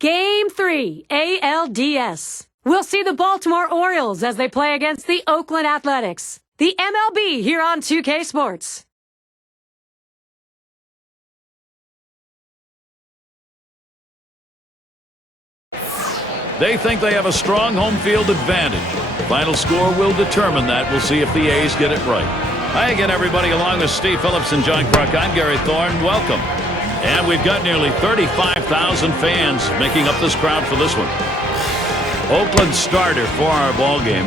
Game 3, ALDS. We'll see the Baltimore Orioles as they play against the Oakland Athletics. The MLB here on 2K Sports. They think they have a strong home field advantage. Final score will determine that. We'll see if the A's get it right. Hi again, everybody, along with Steve Phillips and John Kruk. I'm Gary Thorne. Welcome. And we've got nearly 35,000 fans making up this crowd for this one. Oakland starter for our ball game.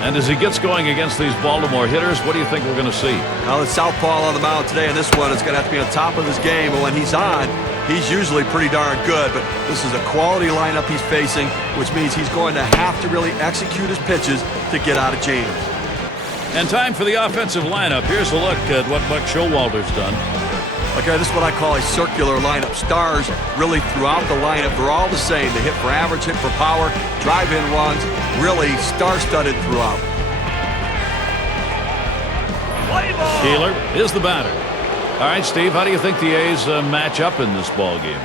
And as he gets going against these Baltimore hitters, what do you think we're going to see? Well, the southpaw on the mound today, and this one is going to have to be on top of his game. But when he's on, he's usually pretty darn good. But this is a quality lineup he's facing, which means he's going to have to really execute his pitches to get out of jams. And time for the offensive lineup. Here's a look at what Buck Showalter's done. Okay, this is what I call a circular lineup. Stars really throughout the lineup. They're all the same. They hit for average, hit for power, drive-in runs, really star-studded throughout. Keeler is the batter. All right, Steve, how do you think the A's match up in this ball game?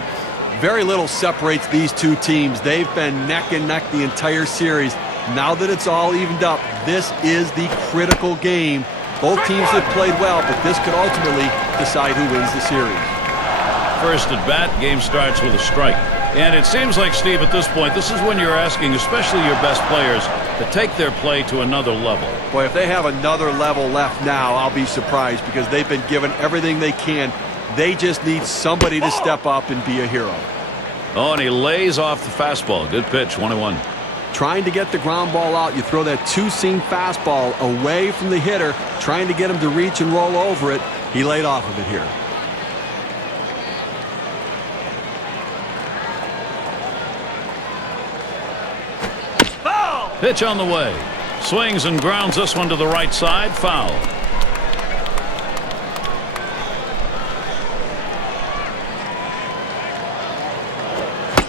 Very little separates these two teams. They've been neck and neck the entire series. Now that it's all evened up, this is the critical game. Both teams have played well, but this could ultimately decide who wins the series. First at bat, game starts with a strike. And it seems like, Steve, at this point, this is when you're asking, especially your best players, to take their play to another level. Boy, if they have another level left now, I'll be surprised because they've been given everything they can. They just need somebody to step up and be a hero. Oh, and he lays off the fastball. Good pitch, 1-1. Trying to get the ground ball out, you throw that two-seam fastball away from the hitter, trying to get him to reach and roll over it. He laid off of it here. Foul! Pitch on the way. Swings and grounds this one to the right side. Foul.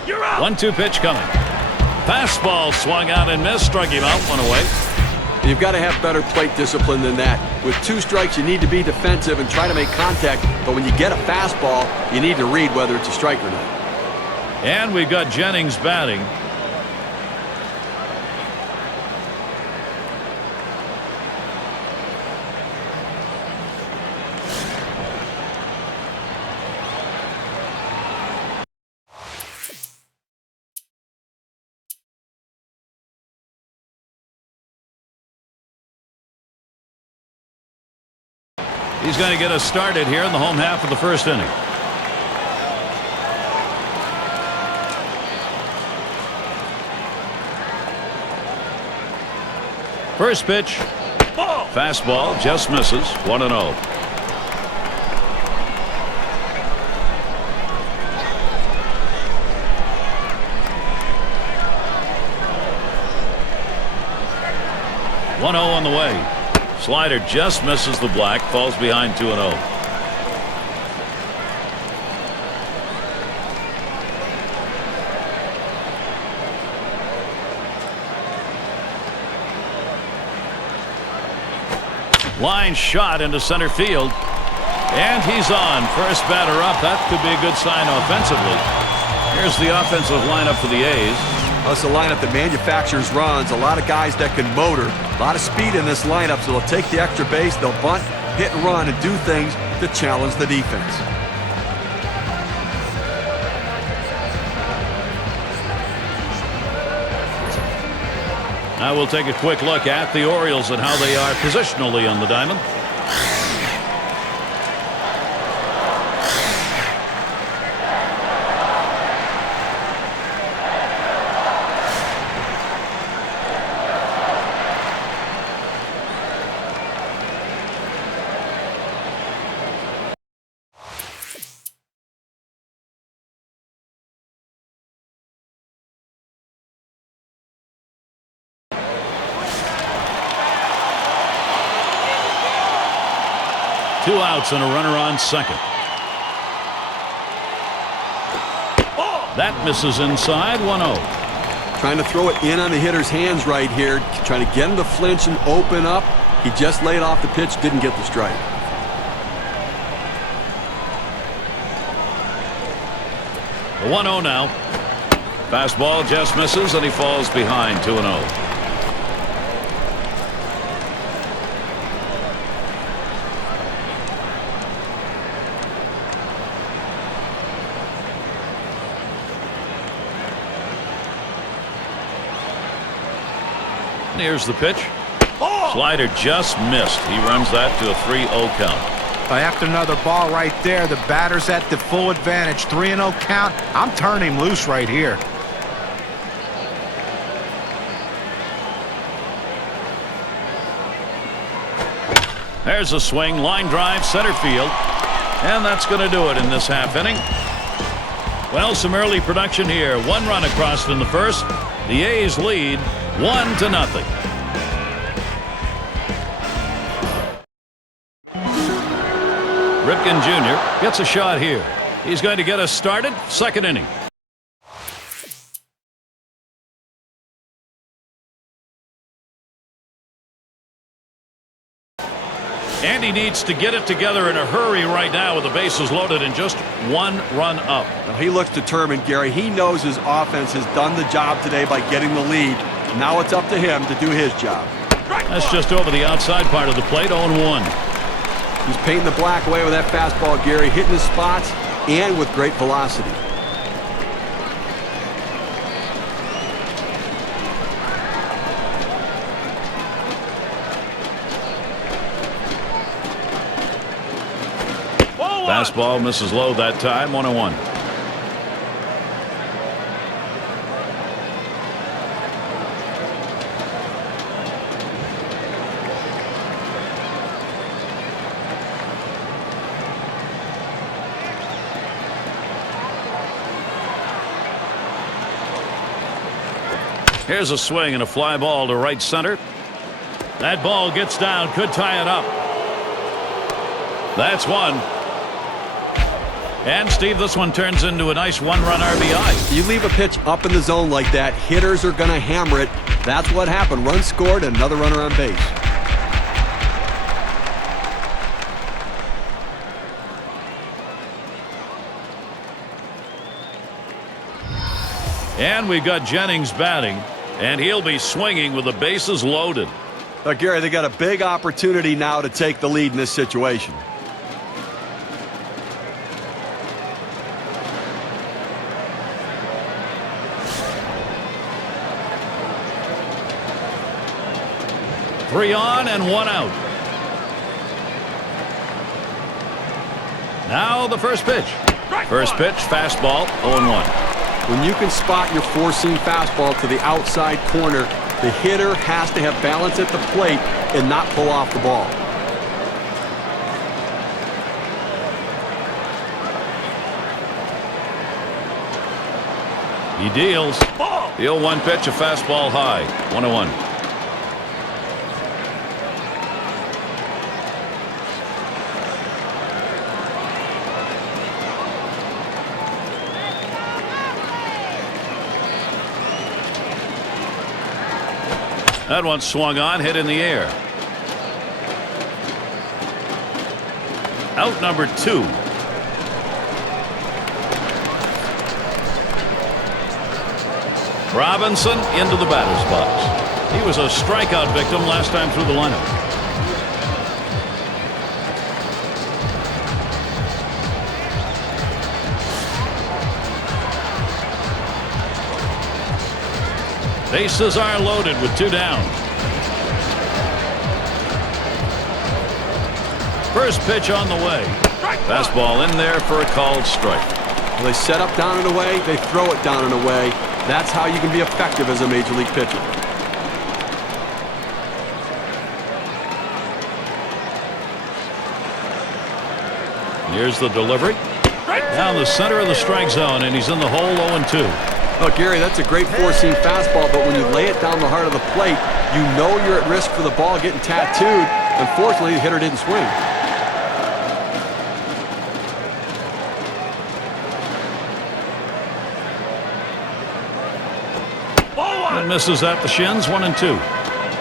You're out. 1-2 pitch coming. Fastball swung out and missed, struck him out, one away. You've got to have better plate discipline than that. With two strikes, you need to be defensive and try to make contact, but when you get a fastball, you need to read whether it's a strike or not. And we've got Jennings batting. He's going to get us started here in the home half of the first inning. First pitch. Fastball just misses. 1-0. On the way. Slider just misses the black, falls behind 2-0. Line shot into center field. And he's on. First batter up. That could be a good sign offensively. Here's the offensive lineup for the A's. That's a lineup that manufactures runs. A lot of guys that can motor. A lot of speed in this lineup, so they'll take the extra base, they'll bunt, hit and run, and do things to challenge the defense. Now we'll take a quick look at the Orioles and how they are positionally on the diamond. Two outs and a runner on second. That misses inside. 1-0. Trying to throw it in on the hitter's hands right here. Trying to get him to flinch and open up. He just laid off the pitch, didn't get the strike. The 1-0 now. Fastball just misses, and he falls behind 2-0. Here's the pitch. Slider just missed. He runs that to a 3-0 count. After another ball right there, the batter's at the full advantage. 3-0 count. I'm turning him loose right here. There's a swing, line drive, center field. And that's going to do it in this half inning. Well, some early production here. 1 run across in the first. The A's lead 1-0. Ripken Jr. gets a shot here. He's going to get us started. Second inning. And he needs to get it together in a hurry right now with the bases loaded and just 1 run up. Now, he looks determined, Gary. He knows his offense has done the job today by getting the lead. Now it's up to him to do his job. That's just over the outside part of the plate, 0-1. He's painting the black away with that fastball, Gary, hitting his spots and with great velocity. Fastball misses low that time, 1-1. Here's a swing and a fly ball to right center. That ball gets down, could tie it up. That's one. And, Steve, this one turns into a nice 1-run RBI. You leave a pitch up in the zone like that, hitters are going to hammer it. That's what happened. Run scored, another runner on base. And we've got Jennings batting, and he'll be swinging with the bases loaded. Gary, they got a big opportunity now to take the lead in this situation. Three on and 1 out. Now the first pitch. First pitch, fastball, 0-1. When you can spot your four-seam fastball to the outside corner, the hitter has to have balance at the plate and not pull off the ball. He deals. The 0-1 pitch, a fastball high, 1-1. That one swung on, hit in the air. Out number 2. Robinson into the batter's box. He was a strikeout victim last time through the lineup. Bases are loaded with 2 down. First pitch on the way. Fastball in there for a called strike. Well, they set up down and away, they throw it down and away. That's how you can be effective as a major league pitcher. Here's the delivery. Down the center of the strike zone, and he's in the hole 0-2. Oh, Gary, that's a great four-seam fastball, but when you lay it down the heart of the plate, you know you're at risk for the ball getting tattooed. Unfortunately, the hitter didn't swing. And misses at the shins, 1-2.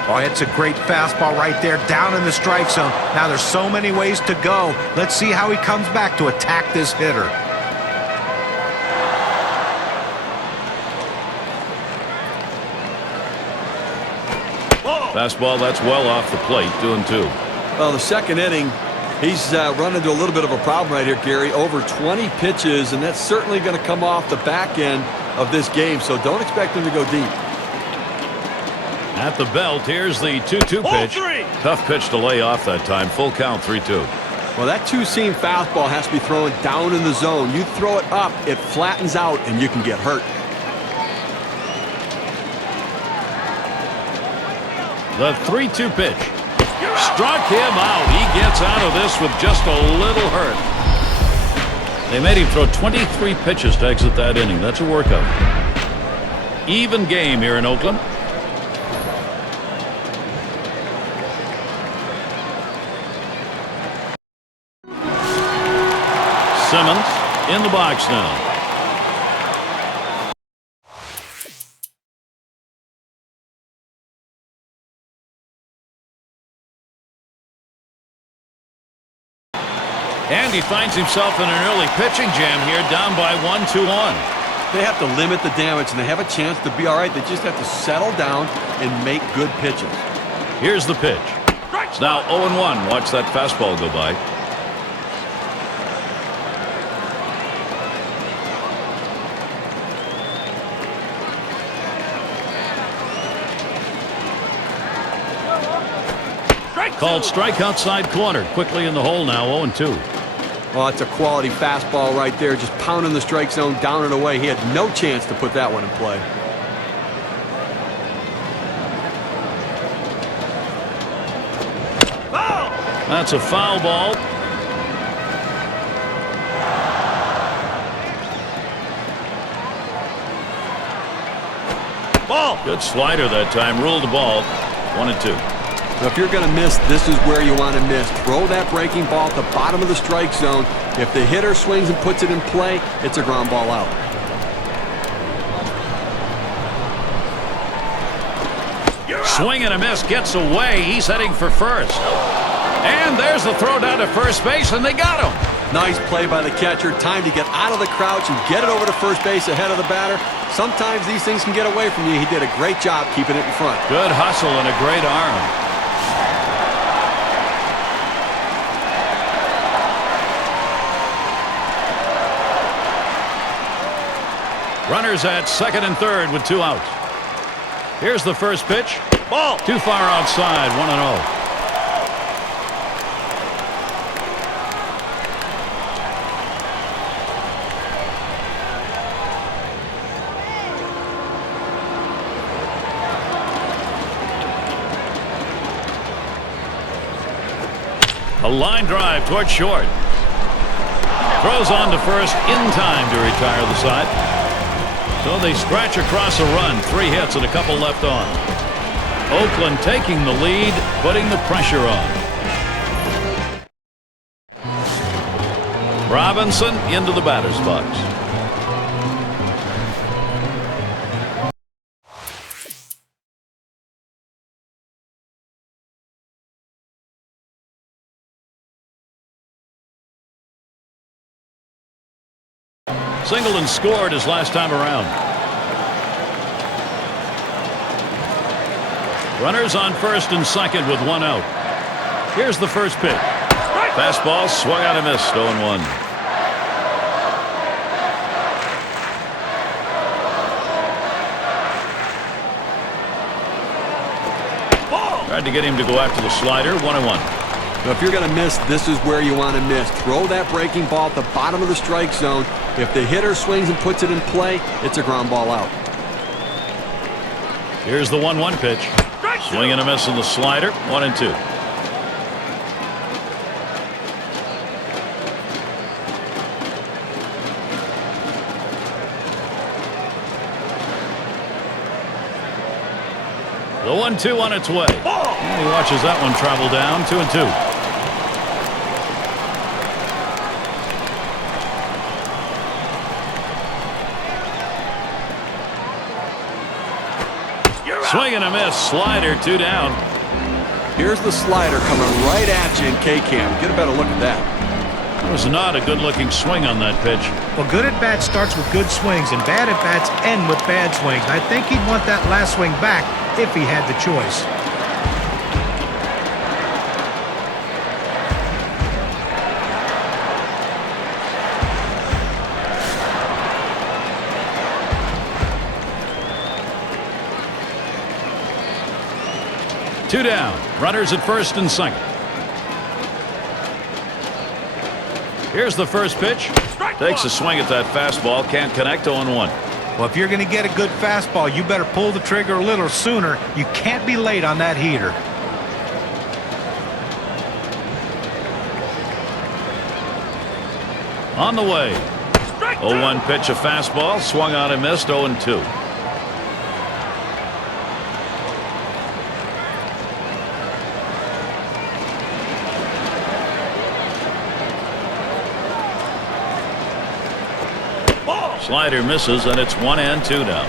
Oh, it's a great fastball right there down in the strike zone. Now there's so many ways to go. Let's see how he comes back to attack this hitter. Fastball that's well off the plate, 2-2. Well, the second inning, he's run into a little bit of a problem right here, Gary. Over 20 pitches, and that's certainly going to come off the back end of this game, so don't expect him to go deep. At the belt, here's the 2-2 pitch. Tough pitch to lay off that time. Full count, 3-2. Well, that two-seam fastball has to be thrown down in the zone. You throw it up, it flattens out, and you can get hurt. The 3-2 pitch. Struck him out. He gets out of this with just a little hurt. They made him throw 23 pitches to exit that inning. That's a workout. Even game here in Oakland. Simmons in the box now. And he finds himself in an early pitching jam here, down by 1-2-on. They have to limit the damage, and they have a chance to be all right. They just have to settle down and make good pitches. Here's the pitch. It's now 0-1. Watch that fastball go by. Called strike outside corner. Quickly in the hole now, 0-2. Well, it's a quality fastball right there, just pounding the strike zone down and away. He had no chance to put that one in play. That's a foul ball. Ball. Good slider that time. Ruled the ball. 1-2. Now, if you're going to miss, this is where you want to miss. Throw that breaking ball at the bottom of the strike zone. If the hitter swings and puts it in play, it's a ground ball out. Swing and a miss, gets away. He's heading for first. And there's the throw down to first base, and they got him. Nice play by the catcher. Time to get out of the crouch and get it over to first base ahead of the batter. Sometimes these things can get away from you. He did a great job keeping it in front. Good hustle and a great arm. Runners at second and third with 2 outs. Here's the first pitch. Ball. Too far outside, 1-0. A line drive toward short. Throws on to first in time to retire the side. So they scratch across a run. 3 hits and a couple left on. Oakland taking the lead, putting the pressure on. Robinson into the batter's box. Singleton scored his last time around. Runners on first and second with 1 out. Here's the first pitch. Fastball swung out and missed. 0-1. Tried to get him to go after the slider. 1-1. So if you're going to miss, this is where you want to miss. Throw that breaking ball at the bottom of the strike zone. If the hitter swings and puts it in play, it's a ground ball out. Here's the 1-1 pitch. Swing and a miss on the slider. 1-2. The 1-2 on its way. And he watches that one travel down. 2-2. Swing and a miss. Slider, 2 down. Here's the slider coming right at you in K-Cam. Get a better look at that. It was not a good-looking swing on that pitch. Well, good at-bat starts with good swings, and bad at-bats end with bad swings. I think he'd want that last swing back if he had the choice. Two down. Runners at first and second. Here's the first pitch. Takes a swing at that fastball. Can't connect. 0-1. Well, if you're going to get a good fastball, you better pull the trigger a little sooner. You can't be late on that heater. On the way. 0-1 pitch, a fastball. Swung on and missed. 0-2. Slider misses, and it's 1-2 now.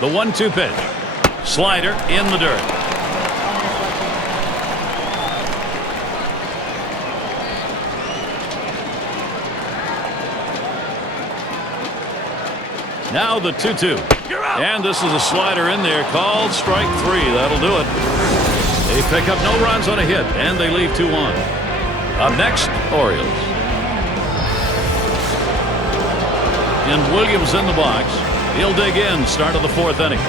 The 1-2 pitch. Slider in the dirt. Now the 2-2. And this is a slider in there called strike 3. That'll do it. They pick up no runs on a hit, and they leave 2 on. Up next, Orioles. And Williams in the box. He'll dig in, start of the 4th inning.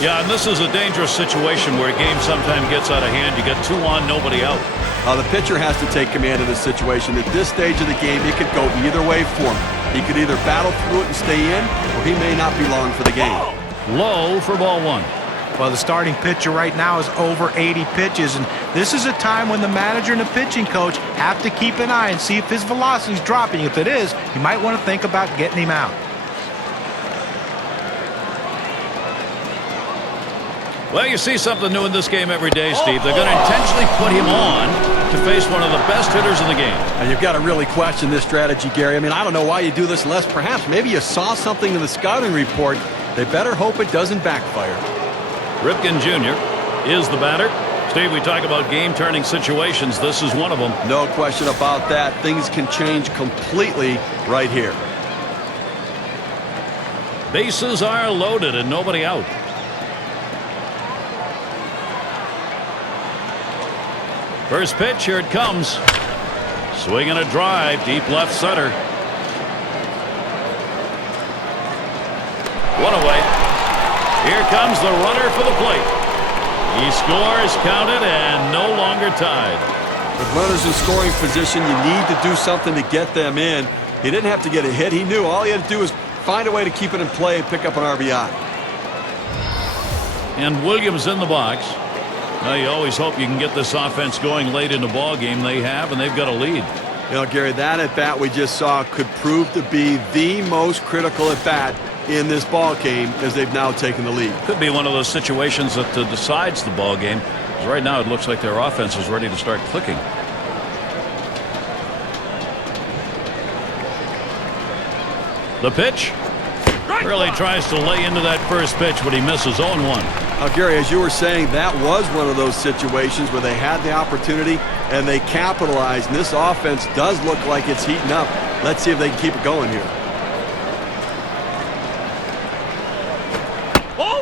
Yeah, and this is a dangerous situation where a game sometimes gets out of hand. You get 2 on, nobody out. The pitcher has to take command of this situation. At this stage of the game, it could go either way for him. He could either battle through it and stay in, or he may not be long for the game. Low for ball 1. Well, the starting pitcher right now is over 80 pitches, and this is a time when the manager and the pitching coach have to keep an eye and see if his velocity is dropping. If it is, you might want to think about getting him out. Well, you see something new in this game every day, Steve. They're going to intentionally put him on to face one of the best hitters in the game. And you've got to really question this strategy, Gary. I mean, I don't know why you do this unless perhaps maybe you saw something in the scouting report. They better hope it doesn't backfire. Ripken Jr. is the batter. Steve, we talk about game-turning situations. This is one of them. No question about that. Things can change completely right here. Bases are loaded and nobody out. First pitch, here it comes. Swing and a drive, deep left center. One away. Here comes the runner for the plate. He scores, counted, and no longer tied. With runners in scoring position, you need to do something to get them in. He didn't have to get a hit. He knew all he had to do was find a way to keep it in play and pick up an RBI. And Williams in the box. Now, you always hope you can get this offense going late in the ball game. They have, and they've got a lead. You know, Gary, that at-bat we just saw could prove to be the most critical at-bat in this ball game as they've now taken the lead. Could be one of those situations that decides the ball game. Because right now it looks like their offense is ready to start clicking. The pitch. Really tries to lay into that first pitch, but he misses. 0-1. Now, Gary, as you were saying, that was one of those situations where they had the opportunity and they capitalized. And this offense does look like it's heating up. Let's see if they can keep it going here.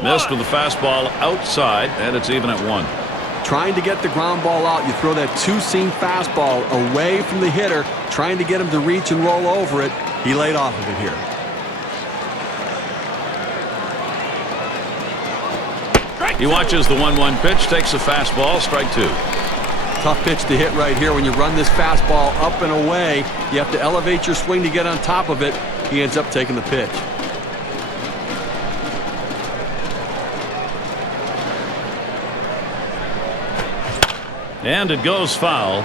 Missed with the fastball outside, and it's even at 1. Trying to get the ground ball out. You throw that two-seam fastball away from the hitter, trying to get him to reach and roll over it. He laid off of it here. He watches the 1-1 pitch, takes a fastball, strike 2. Tough pitch to hit right here. When you run this fastball up and away, you have to elevate your swing to get on top of it. He ends up taking the pitch. And it goes foul.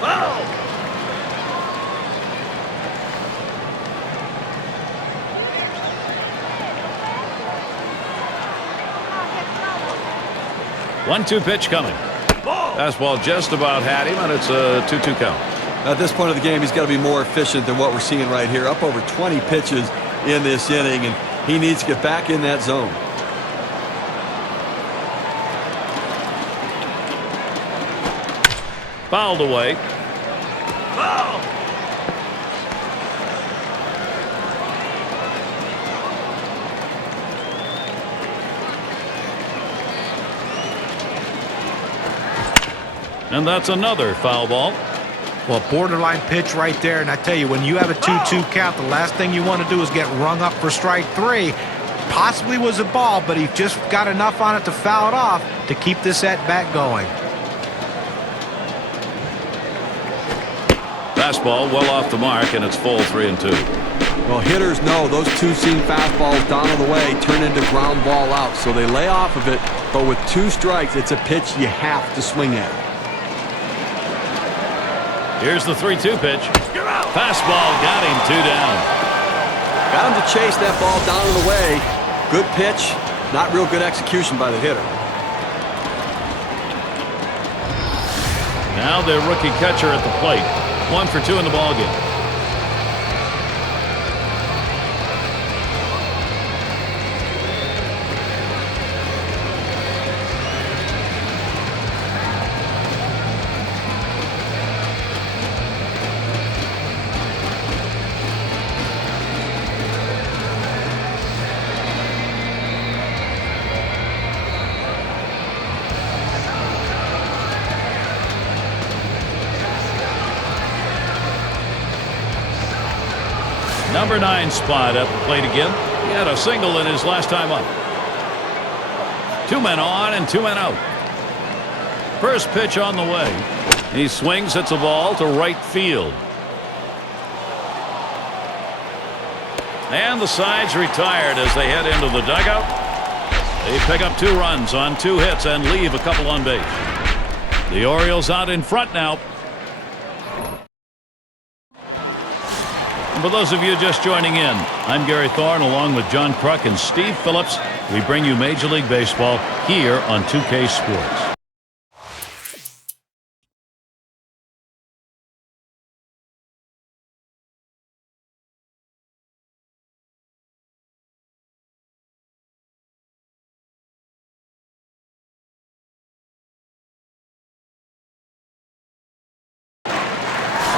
Foul! 1-2 pitch coming. Fastball just about had him, and it's a 2-2 count. At this point of the game, he's got to be more efficient than what we're seeing right here. Up over 20 pitches in this inning, and he needs to get back in that zone. Fouled away. And that's another foul ball. Well, borderline pitch right there. And I tell you, when you have a 2-2 count, the last thing you want to do is get rung up for strike 3. Possibly was a ball, but he just got enough on it to foul it off to keep this at-bat going. Fastball well off the mark, and it's full 3-2. Well, hitters know those two-seam fastballs down on the way turn into ground ball out, so they lay off of it. But with 2 strikes, it's a pitch you have to swing at. Here's the 3-2 pitch. Fastball got him 2 down. Got him to chase that ball down and away. Good pitch, not real good execution by the hitter. Now the rookie catcher at the plate. 1 for 2 in the ballgame. Number 9 spot at the plate again. He had a single in his last time up. 2 men on and 2 men out. First pitch on the way. He swings, hits a ball to right field. And the side's retired as they head into the dugout. They pick up 2 runs on 2 hits and leave a couple on base. The Orioles out in front now. For those of you just joining in, I'm Gary Thorne along with John Kruk and Steve Phillips. We bring you Major League Baseball here on 2K Sports.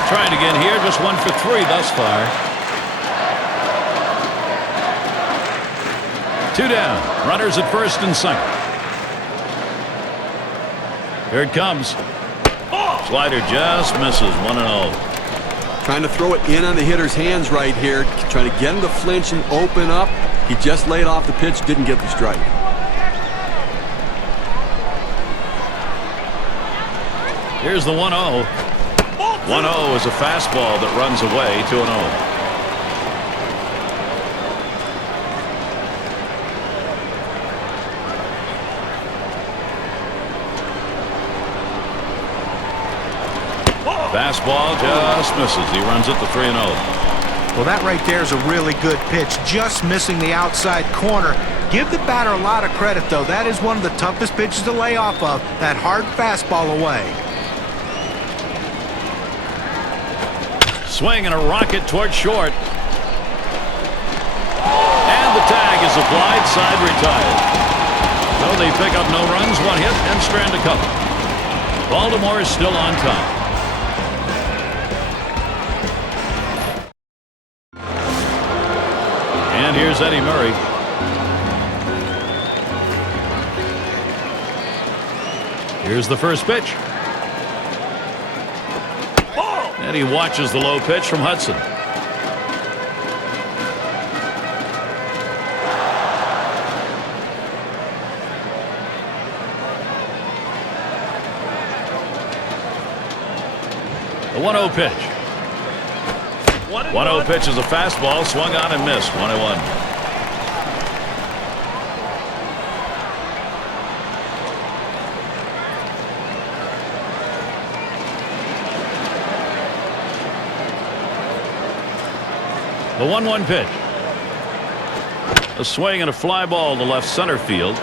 Trying again here, just 1 for 3 thus far. 2 down, runners at first and second. Here it comes. Slider just misses, 1-0. Trying to throw it in on the hitter's hands right here, trying to get him to flinch and open up. He just laid off the pitch, didn't get the strike. Here's the 1-0. 1-0 is a fastball that runs away, 2-0. Fastball just misses. He runs it to 3-0. Well, that right there is a really good pitch, just missing the outside corner. Give the batter a lot of credit, though. That is one of the toughest pitches to lay off of, that hard fastball away. Swing and a rocket toward short. And the tag is applied, side retired. So they pick up no runs, 1 hit, and strand a couple. Baltimore is still on top. And here's Eddie Murray. Here's the first pitch. And he watches the low pitch from Hudson. The 1-0 pitch. 1-0 pitch is a fastball, swung on and missed, 1-1. The 1-1 pitch. A swing and a fly ball to left center field.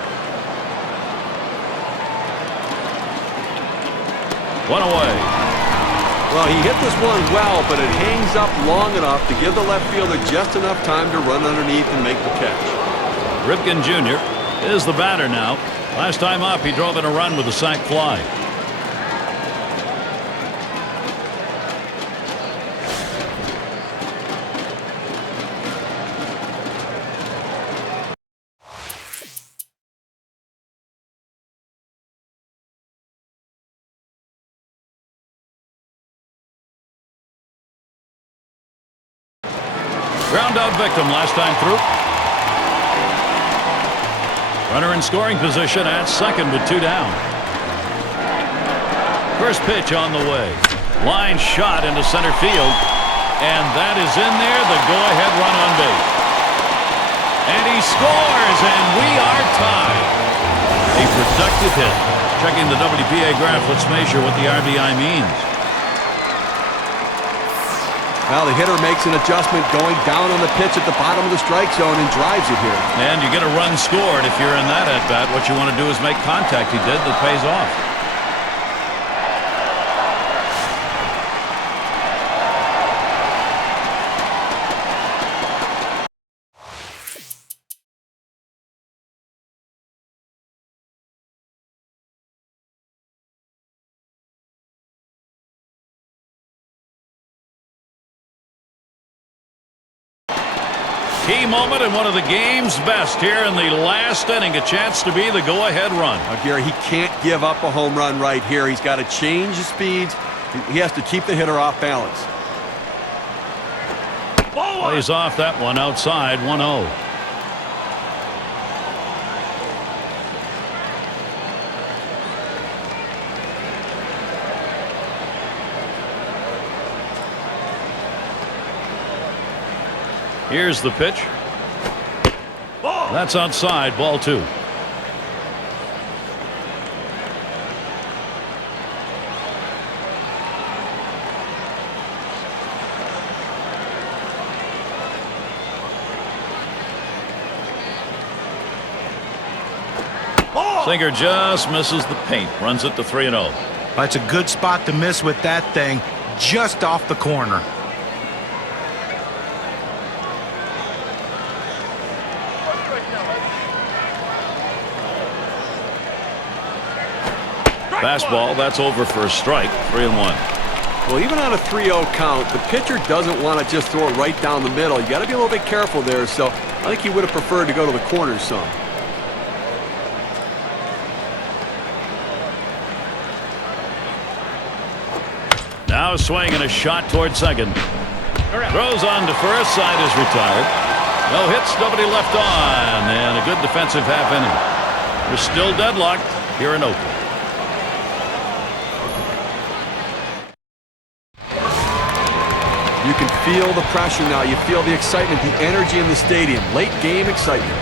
1 away. Well, he hit this one well, but it hangs up long enough to give the left fielder just enough time to run underneath and make the catch. Ripken Jr. is the batter now. Last time up, he drove in a run with a sac fly. Ground out victim last time through. Runner in scoring position at second with 2 down. First pitch on the way. Line shot into center field. And that is in there, the go-ahead run on base. And he scores, and we are tied. A productive hit. Checking the WPA graph, let's measure what the RBI means. Well, the hitter makes an adjustment going down on the pitch at the bottom of the strike zone and drives it here. And you get a run scored if you're in that at-bat. What you want to do is make contact. He did. That pays off. Key moment in one of the game's best here in the last inning. A chance to be the go-ahead run. Now, Gary, he can't give up a home run right here. He's got to change the speeds. He has to keep the hitter off balance. Plays off that one outside, 1-0. Here's the pitch. That's outside, ball 2. Singer just misses the paint, runs it to 3-0. That's a good spot to miss with that thing, just off the corner. Fastball, that's over for a strike, 3-1. Well, even on a 3-0 count, the pitcher doesn't want to just throw it right down the middle. You got to be a little bit careful there, so I think he would have preferred to go to the corners some. Now a swing and a shot toward second. Throws on to first, side is retired. No hits, nobody left on, and a good defensive half inning. We're still deadlocked here in Oakland. You can feel the pressure now. You feel the excitement, the energy in the stadium. Late game excitement.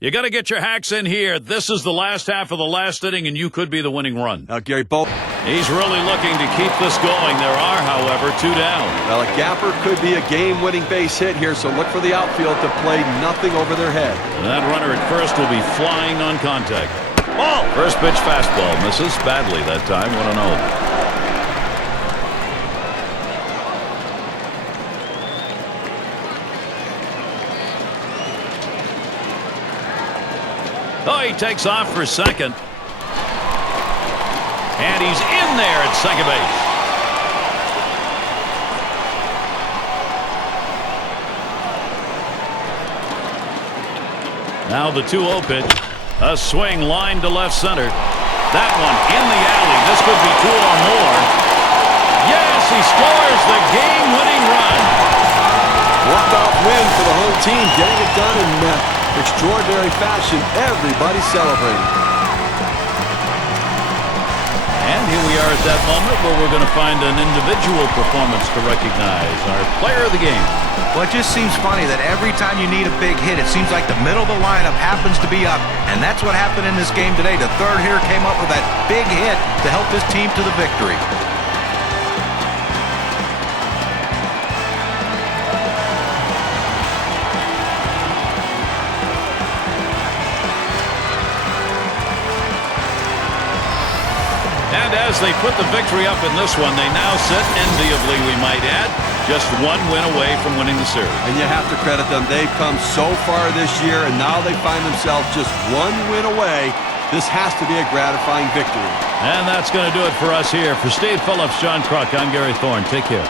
You got to get your hacks in here. This is the last half of the last inning, and you could be the winning run. Now, Gary, both. He's really looking to keep this going. There are, however, 2 down. Well, a gapper could be a game-winning base hit here, so look for the outfield to play nothing over their head. And that runner at first will be flying on contact. Ball! First pitch fastball. Misses badly that time. 1-0. Oh, he takes off for second. And he's in there at second base. Now the 2-0 pitch. A swing line to left center. That one in the alley. This could be 2 or more. Yes, he scores the game-winning run. Walk-off win for the whole team, getting it done in extraordinary fashion. Everybody celebrating. And here we are at that moment where we're going to find an individual performance to recognize our player of the game. Well, it just seems funny that every time you need a big hit, it seems like the middle of the lineup happens to be up. And that's what happened in this game today. The third hitter came up with that big hit to help his team to the victory. And as they put the victory up in this one, they now sit enviably, we might add, just 1 win away from winning the series. And you have to credit them. They've come so far this year, and now they find themselves just 1 win away. This has to be a gratifying victory. And that's going to do it for us here. For Steve Phillips, John Kruk, I'm Gary Thorne. Take care.